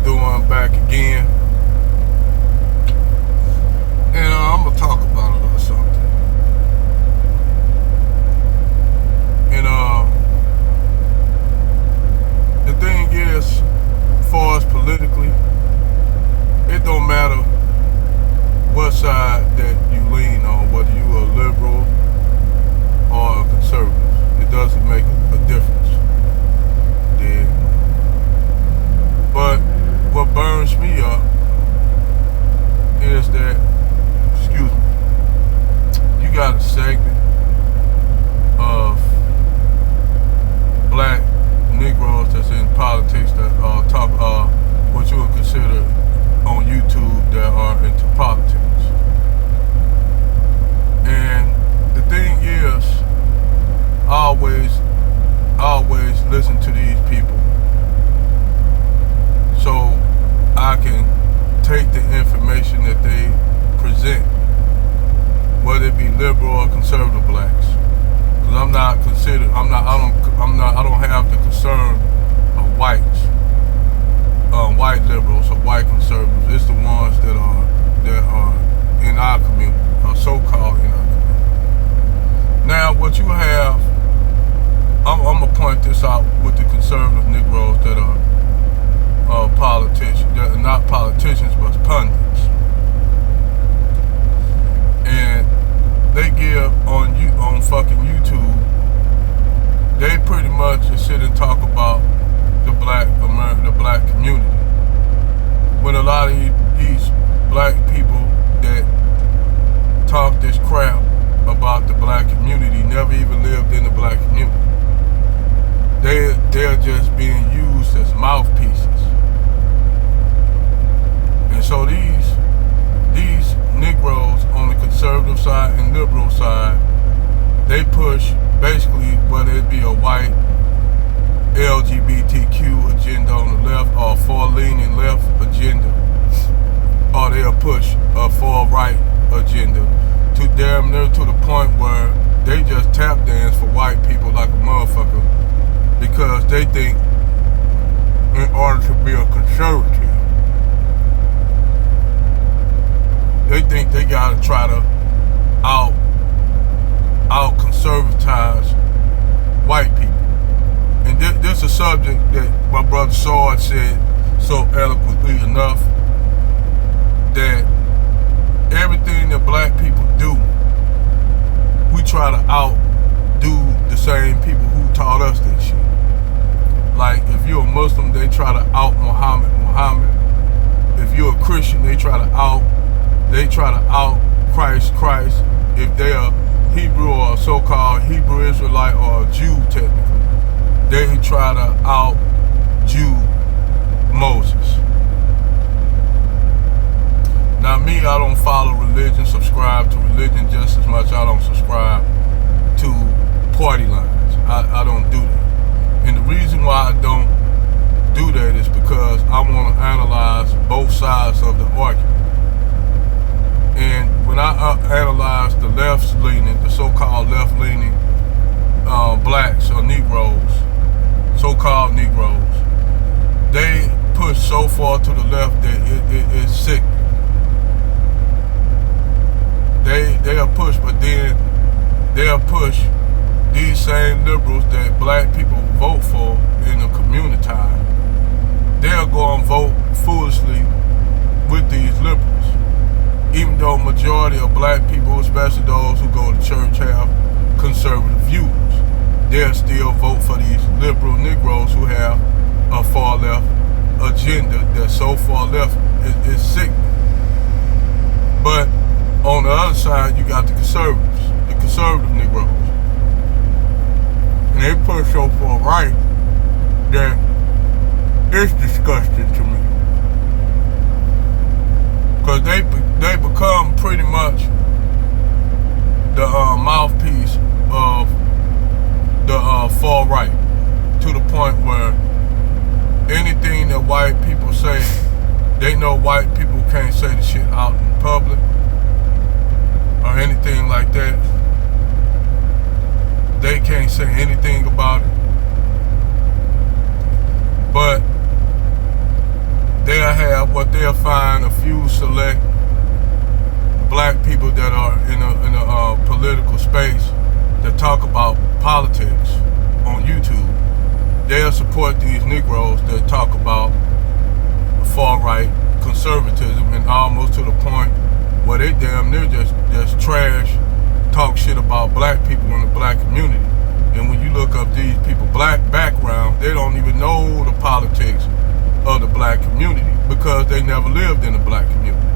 I'm doing back again. And I'm going to talk about a little something. And the thing is, as far as politically, it don't matter what side that you lean on, whether you are a liberal or a conservative. It doesn't make a difference. But what burns me up is that, you got a segment of black Negroes that's in politics that talk what you would consider on YouTube that are into politics. And the thing is, I always listen to these people so I can take the information that they present, whether it be liberal or conservative blacks. Because I don't have the concern of whites, white liberals or white conservatives. It's the ones that are in our community, or so-called in our community. Now, what you have, I'm gonna point this out with the conservative Negroes that are politicians, that are not politicians but pundits, and they give on fucking YouTube. They pretty much just sit and talk about the black community, when a lot of these black people that talk this crap about the black community never even lived in the black community. They're just being used as mouthpieces. And so these Negroes on the conservative side and liberal side, they push basically whether it be a white LGBTQ agenda on the left or a far-leaning left agenda, or they'll push a far-right agenda to damn near to the point where they just tap dance for white people like a motherfucker, because they think in order to be a conservative, they think they gotta try to out conservatize white people. And this is a subject that my brother Sword said so eloquently enough, that everything that black people do, we try to outdo the same people who taught us that shit. Like, if you're a Muslim, they try to out Muhammad. If you're a Christian, they try to out Christ. If they're a Hebrew or a so-called Hebrew Israelite or a Jew technically, they try to out Jew Moses. Now me, I don't follow religion, subscribe to religion just as much I don't subscribe to party lines. I don't do that. And the reason why I don't do that is because I want to analyze both sides of the argument. And when I analyze the left-leaning, the so-called left-leaning blacks or Negroes, so-called Negroes, they push so far to the left that it's sick. They'll push, but then they'll push these same liberals that black people vote for in the community. They'll go and vote foolishly with these liberals. Even though majority of black people, especially those who go to church, have conservative views, they'll still vote for these liberal Negroes who have a far left agenda that's so far left is sick. But on the other side, you got the conservative Negroes. And they push so far right that it's disgusting to me. Because they become pretty much the mouthpiece of the far right, to the point where anything that white people say, they know white people can't say the shit out in public or anything like that. They can't say anything about it. But they they'll find a few select black people that are in a political space that talk about politics on YouTube. They'll support these Negroes that talk about far-right conservatism, and almost to the point where they damn near just trash, talk shit about black people in the black community. And when you look up these people black background, they don't even know the politics of the black community because they never lived in the black community.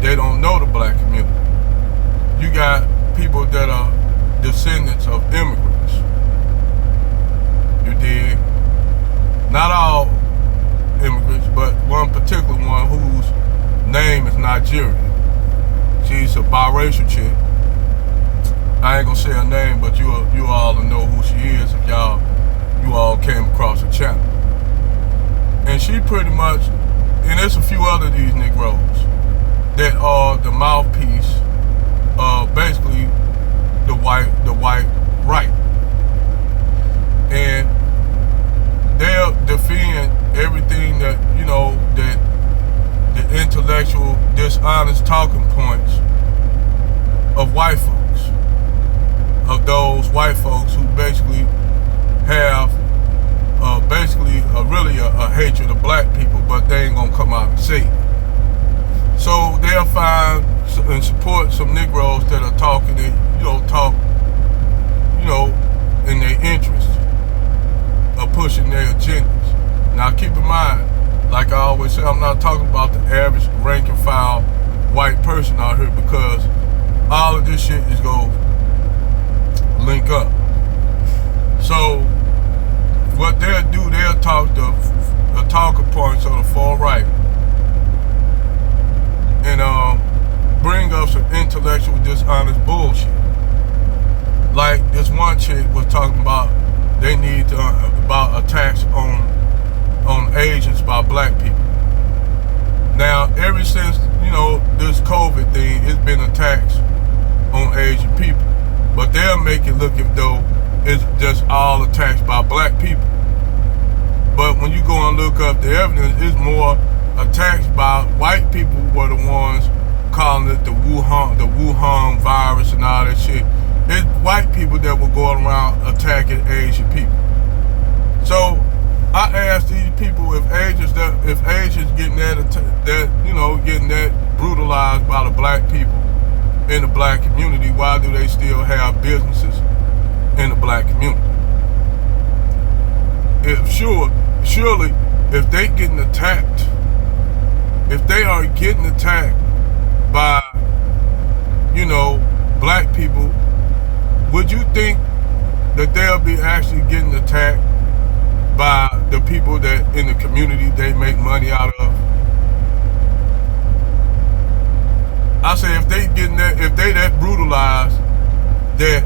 They don't know the black community. You got people that are descendants of immigrants. You dig? Not all immigrants, but one particular one whose name is Nigerian. She's a biracial chick. I ain't gonna say her name, but you all will know who she is if you all came across her channel. And she pretty much, and there's a few other of these Negroes that are the mouthpiece of basically the white right. And they'll defend everything that, that the intellectual, dishonest talking points of white folks, of those white folks who basically have really a hatred of black people, but they ain't gonna come out and say it. So they'll find and support some Negroes that are talking, in their interest of pushing their agendas. Now keep in mind, like I always say, I'm not talking about the average rank and file white person out here, because all of this shit is gonna link up. So what they'll do, they'll talk the talking points of the far right and bring up some intellectual dishonest bullshit. Like this one chick was talking about they need about attacks on Asians by black people. Now ever since this COVID thing, it's been attacks on Asian people, but they'll make it look as though it's just all attacks by black people. But when you go and look up the evidence, it's more attacks by white people were the ones calling it the Wuhan virus and all that shit. It's white people that were going around attacking Asian people. So I asked these people if Asians getting getting that brutalized by the black people in the black community, why do they still have businesses in the black community? Surely, if they getting attacked, if they are getting attacked by, black people, would you think that they'll be actually getting attacked by the people that in the community they make money out of? I say if they that brutalized that,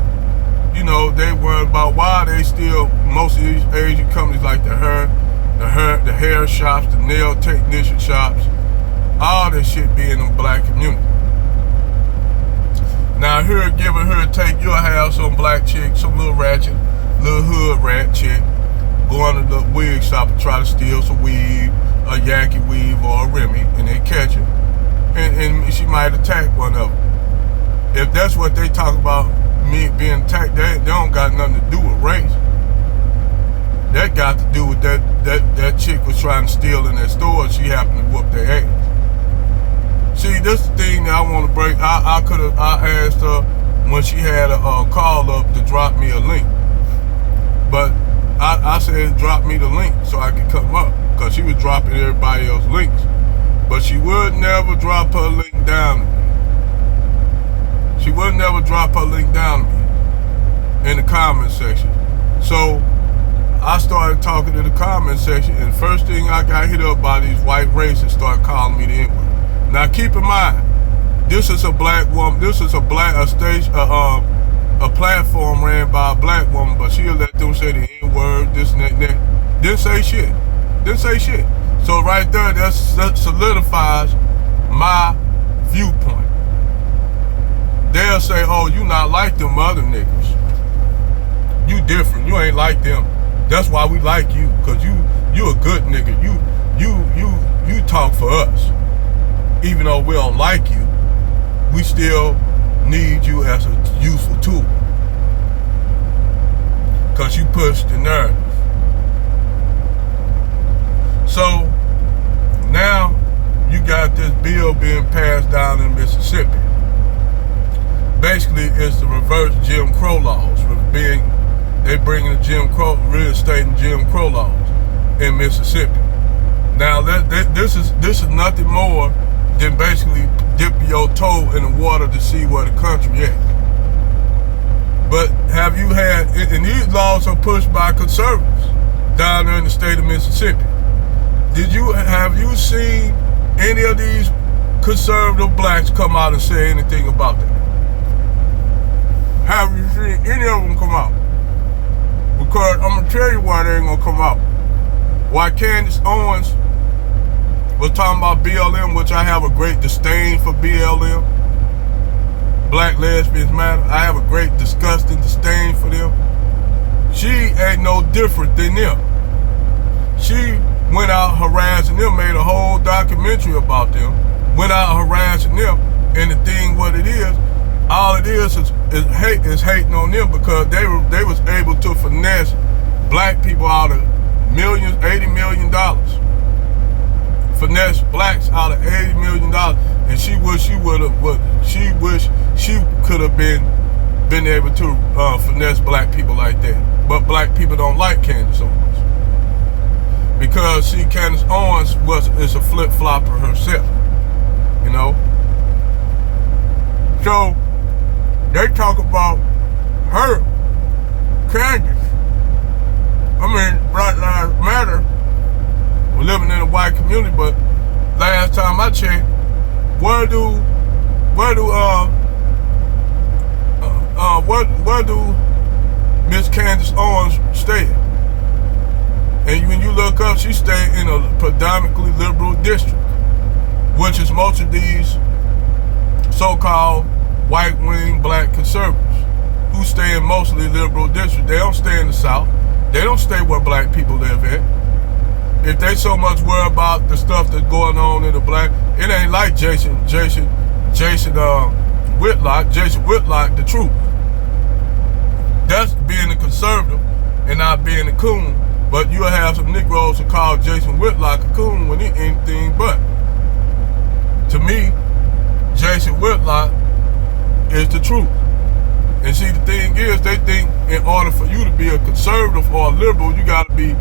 they worry about why they still, most of these Asian companies like the hair shops, the nail technician shops, all that shit be in the black community. Now here, giving her a take, you'll have some black chick, some little ratchet, little hood rat chick, going to the wig shop and try to steal some weave, a Yankee weave or a Remy, and they catch her. And she might attack one of them. If that's what they talk about, me being attacked, they don't got nothing to do with race. That got to do with that chick was trying to steal in that store and she happened to whoop their ass. See, this thing that I want to break, I asked her when she had a call up to drop me a link. But I said drop me the link so I could come up, because she was dropping everybody else's links. But she would never drop her link down to me. She would never drop her link down to me in the comment section. So I started talking to the comment section, and first thing I got hit up by these white racists started calling me the N-word. Now keep in mind, this is a black woman. This is a platform ran by a black woman, but she'll let them say the N-word, this and that and that. Didn't say shit. Didn't say shit. So right there, that solidifies my viewpoint. They'll say, oh, you not like them other niggas. You different. You ain't like them. That's why we like you, because you a good nigga. you talk for us. Even though we don't like you, we still need you as a useful tool. Because you push the narrative. So now you got this bill being passed down in Mississippi. Basically, it's the reverse Jim Crow laws. They bringing the Jim Crow, reinstating Jim Crow laws in Mississippi. Now this is nothing more than basically dipping your toe in the water to see where the country at. But have you had, and these laws are pushed by conservatives down there in the state of Mississippi. Have you seen any of these conservative blacks come out and say anything about that? Have you seen any of them come out? Because I'm going to tell you why they ain't going to come out. Why Candace Owens was talking about BLM, which I have a great disdain for BLM. Black Lesbians Matter. I have a great disgust and disdain for them. She ain't no different than them. She went out harassing them, made a whole documentary about them, went out harassing them, and the thing what it is, all it is hating on them because they was able to finesse black people out of millions, $80 million. Finesse blacks out of $80 million, and she wish she could have been able to finesse black people like that. But black people don't like Candace Owens. Because see, Candace Owens is a flip-flopper herself, you know. So they talk about her, Candace. I mean, Black Lives Matter. We're living in a white community, but last time I checked, where do Miss Candace Owens stay? And when you look up, she stayed in a predominantly liberal district, which is most of these so-called white-wing black conservatives who stay in mostly liberal districts. They don't stay in the South. They don't stay where black people live at. If they so much worry about the stuff that's going on in the black, it ain't like Jason Whitlock, the truth. That's being a conservative and not being a coon. But you'll have some Negroes who call Jason Whitlock a coon when he anything but. To me, Jason Whitlock is the truth. And see, the thing is, they think in order for you to be a conservative or a liberal, you got to be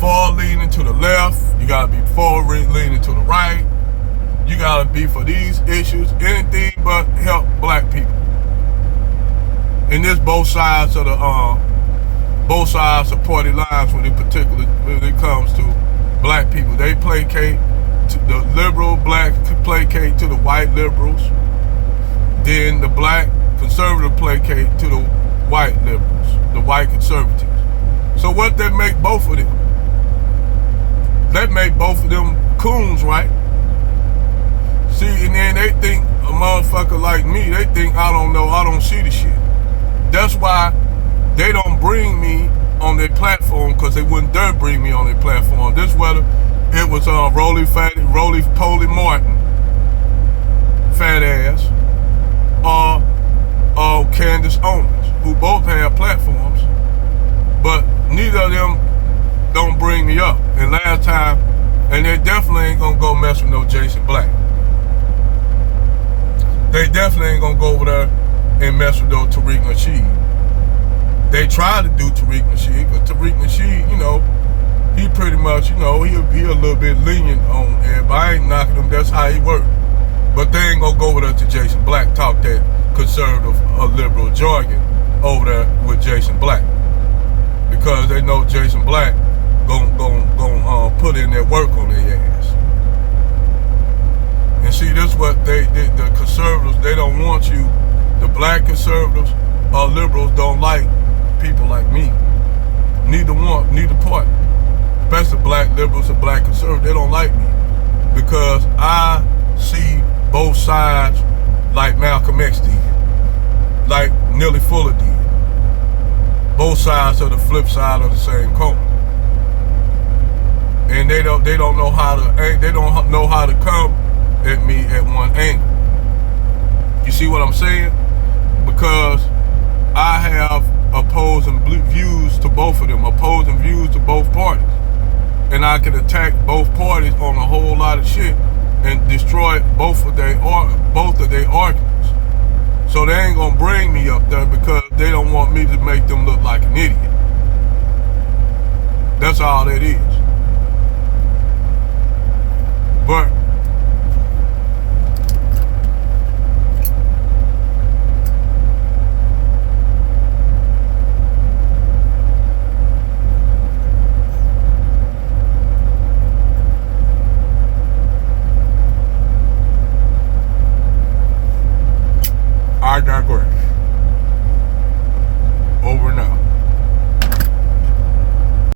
far leaning to the left, you got to be far leaning to the right, you got to be for these issues, anything but help black people. And there's both sides of party lines when it comes to black people. They placate to the liberal black, placate to the white liberals. Then the black conservative placate to the white liberals, the white conservatives. So what that make both of them? That make both of them coons, right? See, and then they think a motherfucker like me, they think I don't know, I don't see the shit. That's why they don't bring me on their platform, because they wouldn't dare bring me on their platform. This whether it was Roly Martin, fat ass, or Candace Owens, who both have platforms, but neither of them don't bring me up. And last time, and they definitely ain't gonna go mess with no Jason Black. They definitely ain't gonna go over there and mess with no Tariq Nasheed. They tried to do Tariq Nasheed, but Tariq Nasheed, you know, he pretty much, you know, he'll be a little bit lenient on everybody. I ain't knocking him, that's how he works. But they ain't gonna go over there to Jason Black, talk that conservative or liberal jargon over there with Jason Black. Because they know Jason Black gon' put in their work on their ass. And see, this is what the conservatives, they don't want you, the black conservatives or liberals don't like people like me. Neither party. Especially black liberals and black conservatives, they don't like me. Because I see both sides like Malcolm X did. Like Neely Fuller did. Both sides are the flip side of the same coin. and they don't know how to come at me at one angle. You see what I'm saying? Because I have opposing views to both of them, opposing views to both parties, and I can attack both parties on a whole lot of shit and destroy both of their arguments. So they ain't gonna bring me up there because they don't want me to make them look like an idiot. That's all it is. But